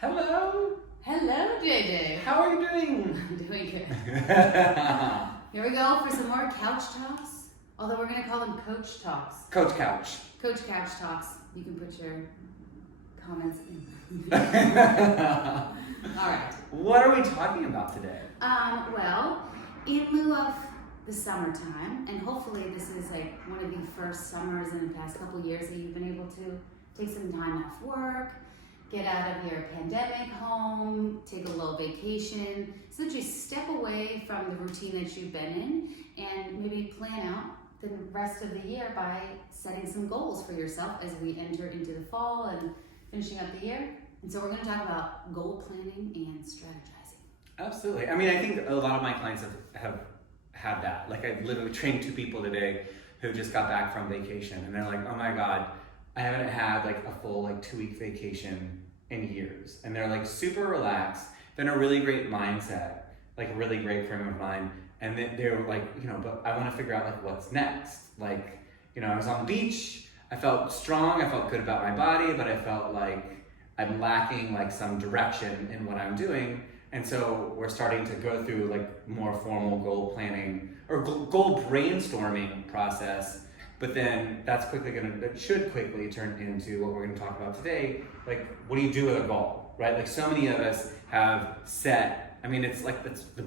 Hello. Hello, JJ. How are you doing? I'm doing good. Here we go for some more couch talks. Although we're going to call them coach talks. Coach Couch. Coach couch talks. You can put your comments in. All right. What are we talking about today? Well, in lieu of the summertime, and hopefully this is like one of the first summers in the past couple years that you've been able to take some time off work, get out of your pandemic home, take a little vacation, so that you step away from the routine that you've been in and maybe plan out the rest of the year by setting some goals for yourself as we enter into the fall and finishing up the year. And so we're going to talk about goal planning and strategizing. Absolutely. I mean, I think a lot of my clients have had that. Like, I literally trained 2 people today who just got back from vacation, and they're like, oh my God, I haven't had like a full 2-week vacation in years. And they're like super relaxed. They're in a really great mindset, like a really great frame of mind. And then they're like, but I want to figure out like what's next. Like, I was on the beach, I felt strong, I felt good about my body, but I felt like I'm lacking like some direction in what I'm doing. And so we're starting to go through like more formal goal planning or goal brainstorming process. But then that should quickly turn into what we're going to talk about today. Like, what do you do with a goal, right? Like, so many of us have set, I mean, it's like that's the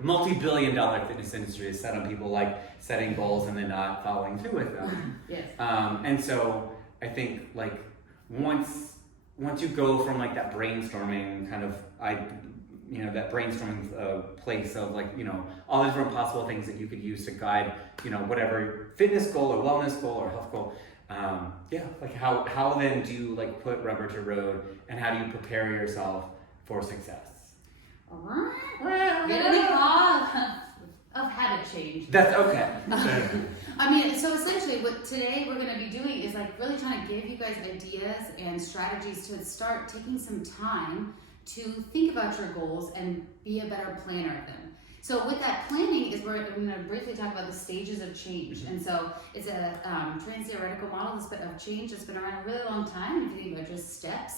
multi-billion-dollar fitness industry is set on people like setting goals and then not following through with them. Yes. And so I think like once you go from like that brainstorming kind of, that brainstorming place of like, all the different possible things that you could use to guide, whatever fitness goal or wellness goal or health goal. Like how then do you like put rubber to road, and how do you prepare yourself for success? Get in the car of habit change. That's okay. I mean, so essentially what today we're going to be doing is like really trying to give you guys ideas and strategies to start taking some time to think about your goals and be a better planner of them. So with that planning is we're going to briefly talk about the stages of change. And so it's a trans-theoretical model of change that's been around a really long time. If you think about just steps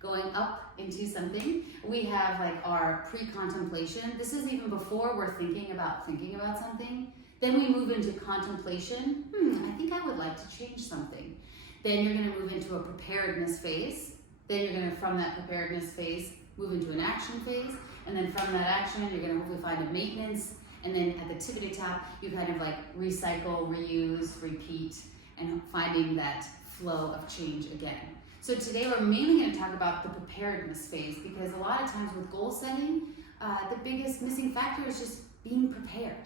going up into something, we have like our pre-contemplation. This is even before we're thinking about something. Then we move into contemplation. I think I would like to change something. Then you're going to move into a preparedness phase. Then you're going to, from that preparedness phase, move into an action phase. And then from that action, you're going to hopefully find a maintenance. And then at the tippity top, you kind of like recycle, reuse, repeat, and finding that flow of change again. So today we're mainly going to talk about the preparedness phase, because a lot of times with goal setting, the biggest missing factor is just being prepared.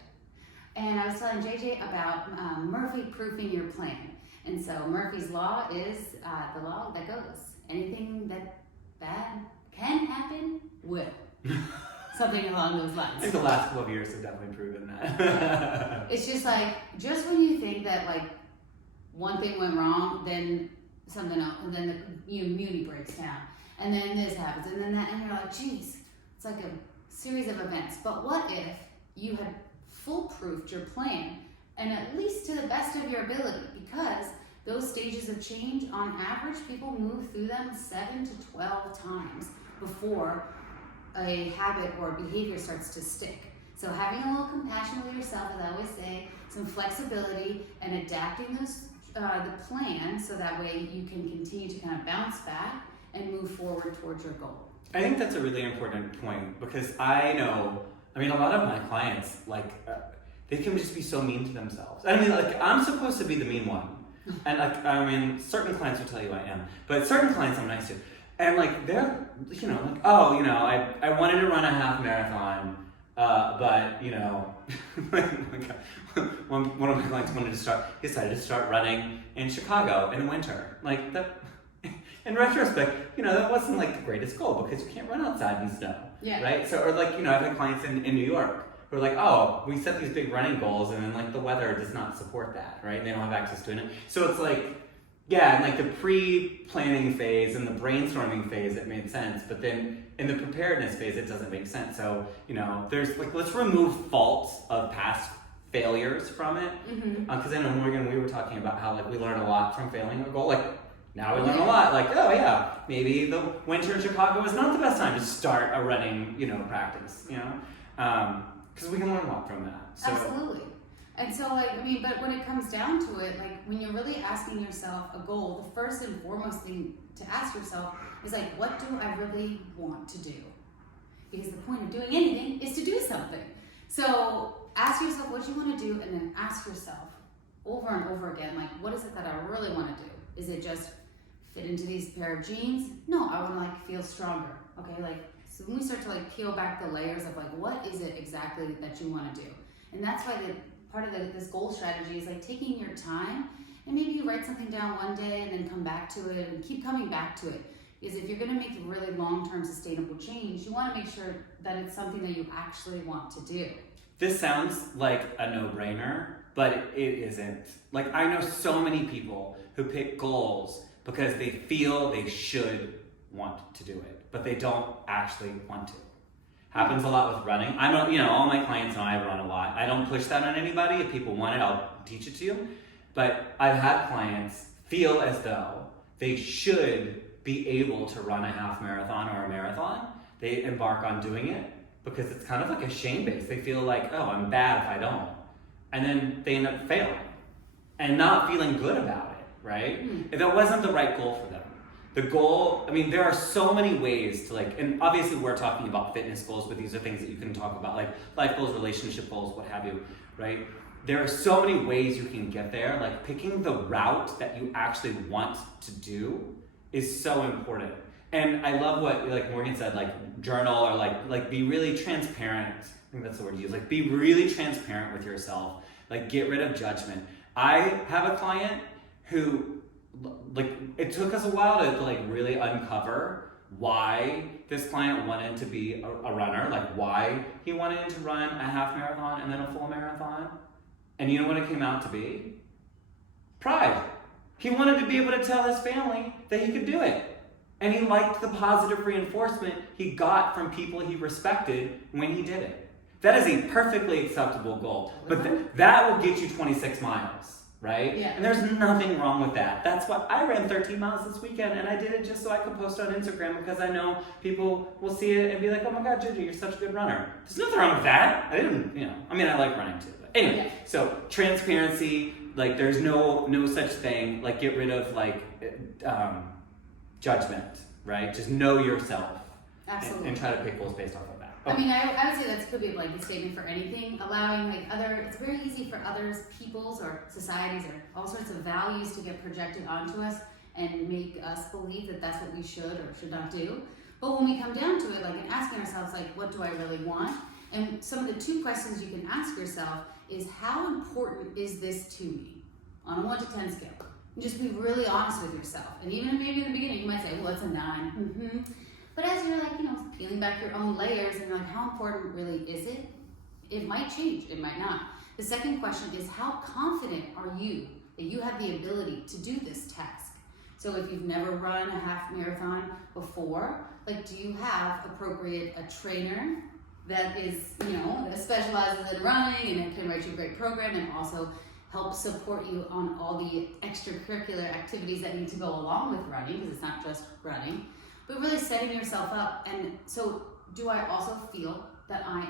And I was telling JJ about Murphy-proofing your plan. And so Murphy's law is the law that goes, anything that bad can happen will. Something along those lines. I think the last couple of years have definitely proven that. It's just like, just when you think that like one thing went wrong, then something else, and then the immunity breaks down, and then this happens, and then that, and you're like, geez, it's like a series of events. But what if you had foolproofed your plan, and at least to the best of your ability, because those stages of change, on average, people move through them 7 to 12 times before a habit or behavior starts to stick. So having a little compassion with yourself, as I always say, some flexibility, and adapting the plan so that way you can continue to kind of bounce back and move forward towards your goal. I think that's a really important point, because a lot of my clients, they can just be so mean to themselves. I mean, like, I'm supposed to be the mean one. And certain clients will tell you I am, but certain clients I'm nice to. And like, they're, I wanted to run a half marathon, but one of my clients decided to start running in Chicago in winter. Like, that, in retrospect, that wasn't like the greatest goal, because you can't run outside in snow, right? So, or like, I've had clients in New York who are like, oh, we set these big running goals, and then like the weather does not support that, right? And they don't have access to it. So it's like, yeah, in like the pre-planning phase and the brainstorming phase, it made sense. But then in the preparedness phase, it doesn't make sense. So, there's like, let's remove faults of past failures from it. Because I know, Morgan, we were talking about how like we learn a lot from failing a goal. Like, now we learn a lot. Like, oh yeah, Maybe the winter in Chicago is not the best time to start a running, practice, because we can learn a lot from that. So, absolutely. And so, but when it comes down to it, when you're really asking yourself a goal, the first and foremost thing to ask yourself is what do I really want to do? Because the point of doing anything is to do something. So ask yourself what you want to do, and then ask yourself over and over again, what is it that I really want to do? Is it just fit into these pair of jeans? No, I want to feel stronger. Okay, so when we start to peel back the layers of what is it exactly that you want to do? And that's why part of this goal strategy is taking your time, and maybe you write something down one day and then come back to it and keep coming back to it. Because if you're going to make really long-term sustainable change, you want to make sure that it's something that you actually want to do. This sounds like a no-brainer, but it isn't. I know so many people who pick goals because they feel they should want to do it, but they don't actually want to. Happens a lot with running. All my clients know I run a lot. I don't push that on anybody. If people want it, I'll teach it to you. But I've had clients feel as though they should be able to run a half marathon or a marathon. They embark on doing it because it's kind of a shame base. They feel oh, I'm bad if I don't. And then they end up failing and not feeling good about it, right? If that wasn't the right goal for them. The goal, there are so many ways to and obviously we're talking about fitness goals, but these are things that you can talk about, life goals, relationship goals, what have you, right? There are so many ways you can get there. Picking the route that you actually want to do is so important. And I love what Morgan said, journal or be really transparent. I think that's the word to use. Be really transparent with yourself. Get rid of judgment. I have a client who it took us a while to really uncover why this client wanted to be a runner, why he wanted to run a half marathon and then a full marathon. And you know what it came out to be? Pride. He wanted to be able to tell his family that he could do it. And he liked the positive reinforcement he got from people he respected when he did it. That is a perfectly acceptable goal. But that will get you 26 miles, right? Yeah. And there's nothing wrong with that. That's why I ran 13 miles this weekend, and I did it just so I could post on Instagram because I know people will see it and be like, oh my God, Gigi, you're such a good runner. There's nothing wrong with that. I like running too. But anyway, So transparency, there's no such thing. Get rid of judgment, right? Just know yourself. Absolutely. And try to pick goals based off of that. Oh. I would say that could be a blanket statement for anything, allowing it's very easy for others, peoples or societies or all sorts of values to get projected onto us and make us believe that that's what we should or should not do. But when we come down to it, and asking ourselves, what do I really want? And some of the two questions you can ask yourself is, how important is this to me? On a 1 to 10 scale. And just be really honest with yourself. And even maybe in the beginning, you might say, well, it's a 9. But as you're peeling back your own layers and how important really is it? It might change, it might not. The second question is, how confident are you that you have the ability to do this task? So if you've never run a half marathon before, do you have a trainer that is, that specializes in running and can write you a great program and also help support you on all the extracurricular activities that need to go along with running, because it's not just running, but really setting yourself up. And so do I also feel that I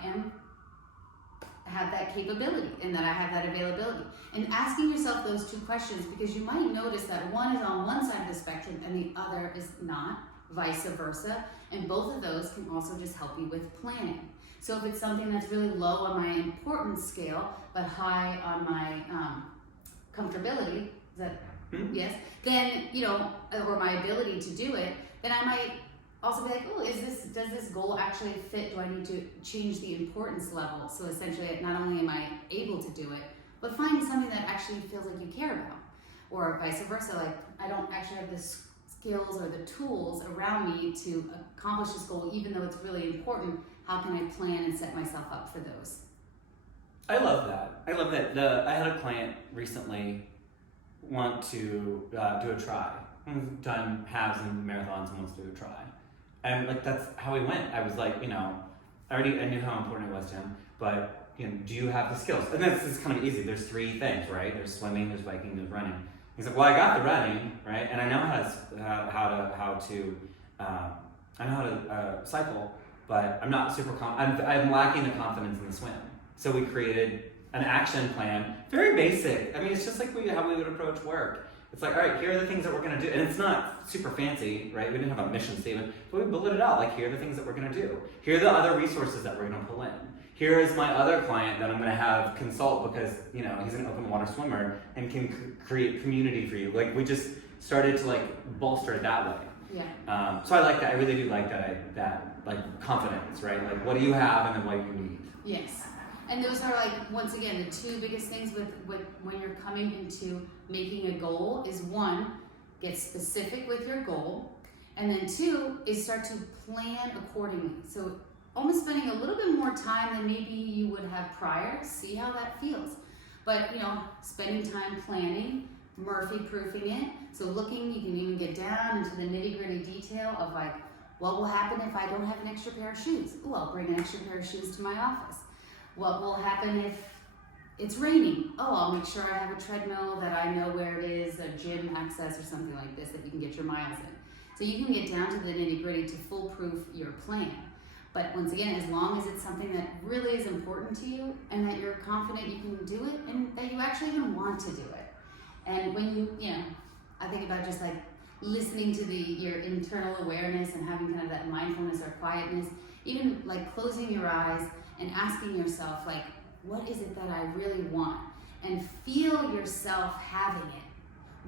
have that capability and that I have that availability? And asking yourself those two questions, because you might notice that one is on one side of the spectrum and the other is not, vice versa. And both of those can also just help you with planning. So if it's something that's really low on my importance scale, but high on my comfortability, is that, yes? Then, or my ability to do it, then I might also be does this goal actually fit? Do I need to change the importance level? So essentially, not only am I able to do it, but finding something that actually feels like you care about. Or vice versa, I don't actually have the skills or the tools around me to accomplish this goal, even though it's really important. How can I plan and set myself up for those? I love that. I had a client recently want to do a try. He's done halves and marathons and wants to do a try. And that's how he went. I was I knew how important it was to him, but do you have the skills? And that's kind of easy. There's 3 things, right? There's swimming, there's biking, there's running. He's like, well, I got the running, right? And I know I know how to cycle, but I'm not super, I'm lacking the confidence in the swim. So we created an action plan, very basic. I mean, it's just like how we would approach work. It's like, all right, here are the things that we're gonna do. And it's not super fancy, right? We didn't have a mission statement, but we bulleted it out. Like, here are the things that we're gonna do. Here are the other resources that we're gonna pull in. Here is my other client that I'm gonna have consult because, you know, he's an open water swimmer and can create community for you. Like, we just started to like bolster it that way. Yeah. So I like that. I really do like that like confidence, right? Like, what do you have and then what do you need? Yes. And those are like, once again, the two biggest things with when you're coming into making a goal is one, get specific with your goal. And then two is start to plan accordingly. So almost spending a little bit more time than maybe you would have prior, see how that feels. But, you know, spending time planning, Murphy proofing it. So looking, you can even get down into the nitty gritty detail of like, what will happen if I don't have an extra pair of shoes? Oh, I'll bring an extra pair of shoes to my office. What will happen if it's raining? Oh, I'll make sure I have a treadmill that I know where it is, a gym access or something like this that you can get your miles in. So you can get down to the nitty gritty to foolproof your plan. But once again, as long as it's something that really is important to you and that you're confident you can do it and that you actually even want to do it. And when you know, I think about just like listening to your internal awareness and having kind of that mindfulness or quietness, even like closing your eyes and asking yourself like, what is it that I really want? And feel yourself having it.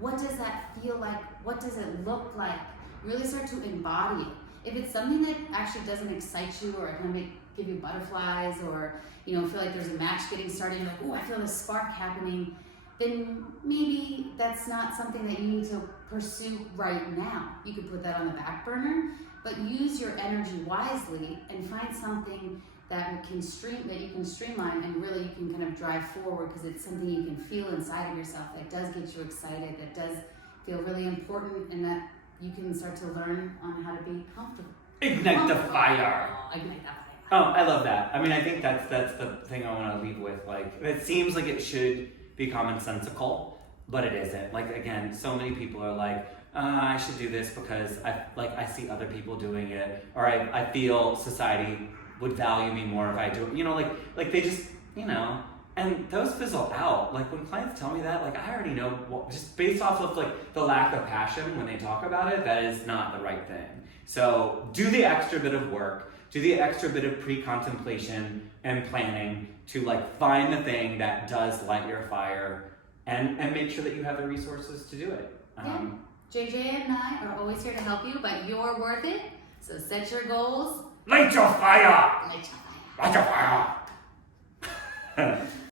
What does that feel like? What does it look like? Really start to embody it. If it's something that actually doesn't excite you or kind of give you butterflies or, you know, feel like there's a match getting started, you're like, oh, I feel this spark happening, then maybe that's not something that you need to pursue right now. You could put that on the back burner, but use your energy wisely and find something that you can streamline and really you can kind of drive forward because it's something you can feel inside of yourself that does get you excited, that does feel really important, and that you can start to learn on how to be comfortable. Ignite the fire. Ignite that fire. Oh, I love that. I mean, I think that's the thing I want to leave with. Like, it seems like it should be commonsensical, but it isn't. Like, again, so many people are like, I should do this because I see other people doing it, or I feel society would value me more if I do it. You know, like they just, you know, and those fizzle out. Like, when clients tell me that, like, I already know, just based off of like the lack of passion when they talk about it, that is not the right thing. So do the extra bit of work, do the extra bit of pre-contemplation and planning to like find the thing that does light your fire, and make sure that you have the resources to do it. JJ and I are always here to help you, but you're worth it. So set your goals. Light your fire! Light your fire. Light your fire!